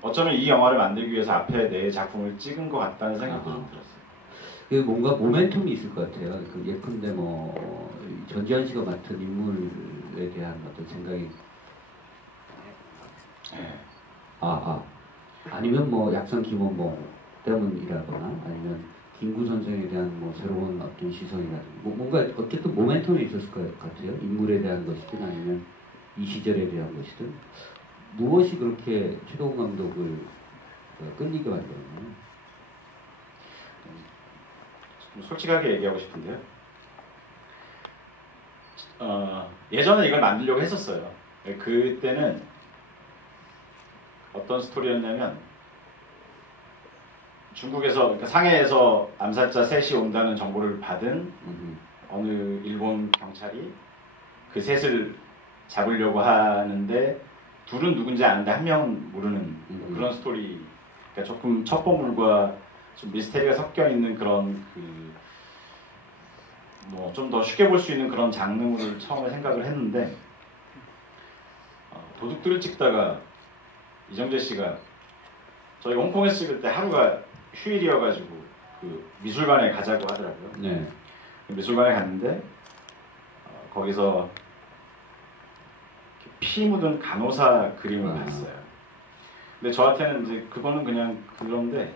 어쩌면 이 영화를 만들기 위해서 앞에 내 작품을 찍은 것 같다는 생각도 좀 들었어요. 그 뭔가 모멘텀이 있을 것 같아요. 그 예컨대 뭐 전지현 씨가 맡은 인물에 대한 어떤 생각이 아니면 뭐 약산 김원봉 때문이라거나 아니면 김구 선생에 대한 뭐 새로운 어떤 시선이라든가 뭔가 어쨌든 모멘텀이 있었을 것 같아요. 인물에 대한 것이든 아니면 이 시절에 대한 것이든 무엇이 그렇게 최동훈 감독을 끌리게 만들었나요? 솔직하게 얘기하고 싶은데요. 예전에 이걸 만들려고 했었어요. 그때는 어떤 스토리였냐면 중국에서 그러니까 상해에서 암살자 셋이 온다는 정보를 받은 어느 일본 경찰이 그 셋을 잡으려고 하는데 둘은 누군지 아는데 한 명은 모르는 그런 스토리. 그러니까 조금 첩보물과 좀 미스테리가 섞여 있는 그런 뭐 좀 더 쉽게 볼 수 있는 그런 장르를 처음에 생각을 했는데 도둑들을 찍다가 이정재 씨가 저희가 홍콩에서 찍을 때 하루가 휴일이어가지고 그 미술관에 가자고 하더라고요. 네. 미술관에 갔는데 거기서 피 묻은 간호사 그림을 봤어요. 근데 저한테는 이제 그거는 그냥 그런데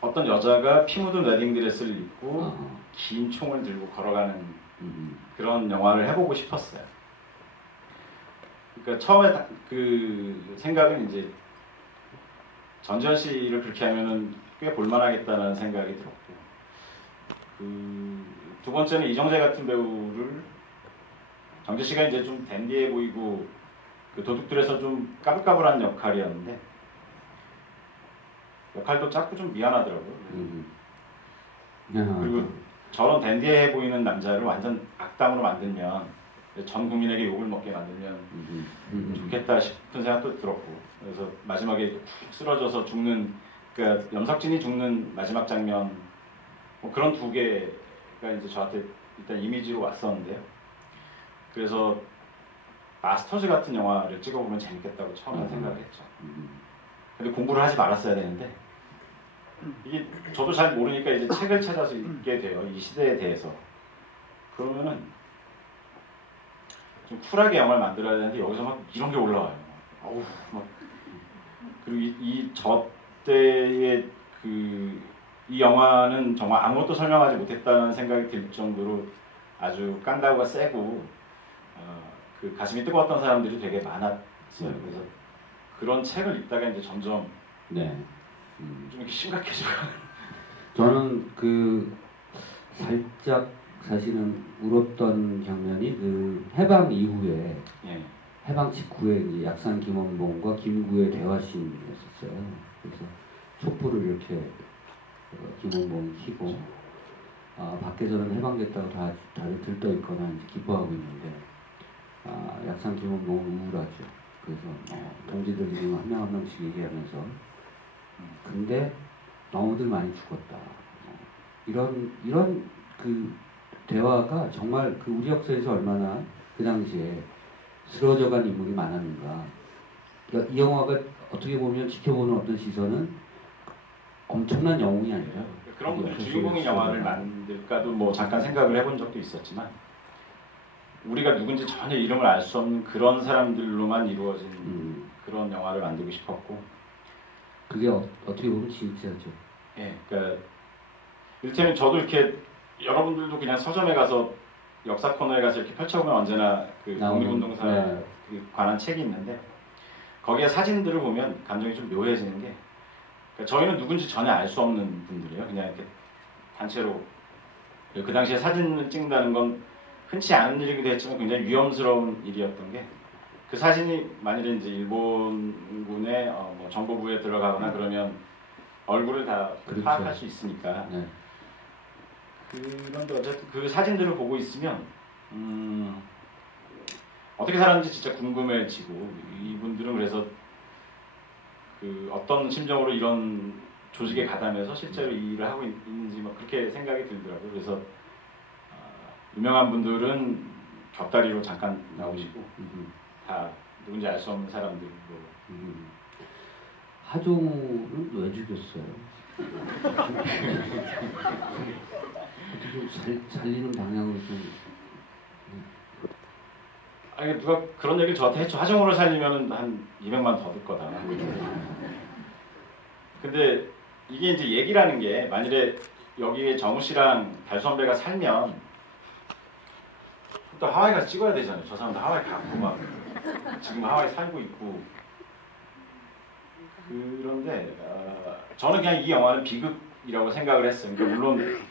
어떤 여자가 피 묻은 웨딩드레스를 입고 긴 총을 들고 걸어가는 그런 영화를 해보고 싶었어요. 그러니까 처음에 그 생각은 이제 전지현 씨를 그렇게 하면은 꽤 볼만하겠다는 생각이 들었고, 두 번째는 이정재 같은 배우를 정재 씨가 이제 좀 댄디해 보이고 그 도둑들에서 좀 까불까불한 역할이었는데 역할도 작고 좀 미안하더라고요. 그리고 저런 댄디해 보이는 남자를 완전 악당으로 만들면 전 국민에게 욕을 먹게 만들면 좋겠다 싶은 생각도 들었고, 그래서 마지막에 푹 쓰러져서 죽는, 그러니까 염석진이 죽는 마지막 장면 뭐 그런 두 개가 이제 저한테 일단 이미지로 왔었는데요. 그래서 마스터즈 같은 영화를 찍어보면 재밌겠다고 처음에 생각을 했죠. 근데 공부를 하지 말았어야 되는데 이게 저도 잘 모르니까 이제 책을 찾아서 읽게 돼요. 이 시대에 대해서. 그러면은 좀 쿨하게 영화를 만들어야 되는데 여기서 막 이런 게 올라와요. 어우, 막. 그리고 저 때의 이 영화는 정말 아무것도 설명하지 못했다는 생각이 들 정도로 아주 깡다구가 세고 그 가슴이 뜨거웠던 사람들이 되게 많았어요. 그래서 그런 책을 읽다가 이제 점점 좀 이렇게 심각해지고. 저는 살짝 사실은 울었던 장면이 해방 이후에 해방 직후에 이제 약산 김원봉과 김구의 대화씬이었었어요. 그래서 촛불을 이렇게 김원봉이 켜고 밖에서는 해방됐다고 다들 들떠 있거나 이제 기뻐하고 있는데 약산 김원봉은 우울하죠. 그래서 동지들이 지금 한 명 한 명씩 얘기하면서 근데 너무들 많이 죽었다. 이런 대화가 정말 우리 역사에서 얼마나 그 당시에 쓰러져간 인물이 많았는가. 그러니까 이 영화가 어떻게 보면 지켜보는 어떤 시선은 엄청난 영웅이 아니라 그런 분들 주인공인 영화를 만들까도 뭐 잠깐 생각을 해본 적도 있었지만 우리가 누군지 전혀 이름을 알 수 없는 그런 사람들로만 이루어진 그런 영화를 만들고 싶었고, 그게 어떻게 보면 진짜죠. 예, 그러니까 일테면 저도 이렇게 여러분들도 그냥 서점에 가서 역사 코너에 가서 이렇게 펼쳐보면 언제나 그 독립운동사에 관한 책이 있는데 거기에 사진들을 보면 감정이 좀 묘해지는 게, 그러니까 저희는 누군지 전혀 알 수 없는 분들이에요. 그냥 이렇게 단체로 그 당시에 사진을 찍는다는 건 흔치 않은 일이기도 했지만 굉장히 위험스러운 일이었던 게, 그 사진이 만일에 이제 일본군의 뭐 정보부에 들어가거나 그러면 얼굴을 다 파악할 수 있으니까. 그런데 어쨌든 그 사진들을 보고 있으면 어떻게 살았는지 진짜 궁금해지고, 이분들은 그래서 어떤 심정으로 이런 조직에 가담해서 실제로 이 일을 하고 있는지 막 그렇게 생각이 들더라고요. 그래서 유명한 분들은 곁다리로 잠깐 나오시고 다 누군지 알 수 없는 사람들. 하종우는 왜 죽였어요? 어떻게 살리는 방향으로 좀. 아니 누가 그런 얘기를 저한테 했죠. 하종우를 살리면은 한 200만 더 들 거다. 근데 이게 이제 얘기라는 게 만일에 여기에 정우 씨랑 달 선배가 살면 또 하와이 가서 찍어야 되잖아요. 저 사람도 하와이 갔고 막 지금 하와이 살고 있고. 그런데 저는 그냥 이 영화는 비극이라고 생각을 했어요. 그러니까 물론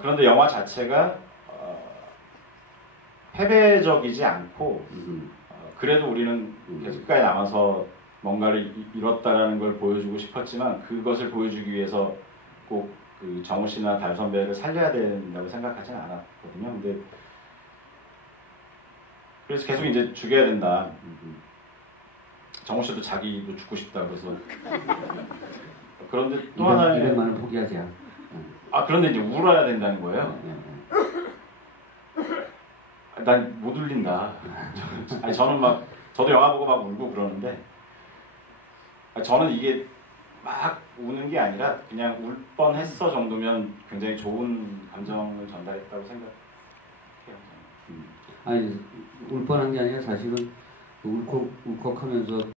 그런데 영화 자체가 패배적이지 않고 그래도 우리는 계속 끝까지 남아서 뭔가를 이뤘다라는 걸 보여주고 싶었지만 그것을 보여주기 위해서 꼭 그 정우 씨나 달 선배를 살려야 된다고 생각하지는 않았거든요. 근데 그래서 계속 이제 죽여야 된다. 정우 씨도 자기도 죽고 싶다 그래서 그런데 또 하나의 200만을 포기하자. 그런데 이제 울어야 된다는 거예요. 난 못 울린다. 아니 저는 막 저도 영화 보고 막 울고 그러는데 저는 이게 막 우는 게 아니라 그냥 울 뻔했어 정도면 굉장히 좋은 감정을 전달했다고 생각해요. 아니 울 뻔한 게 아니라 사실은 울컥하면서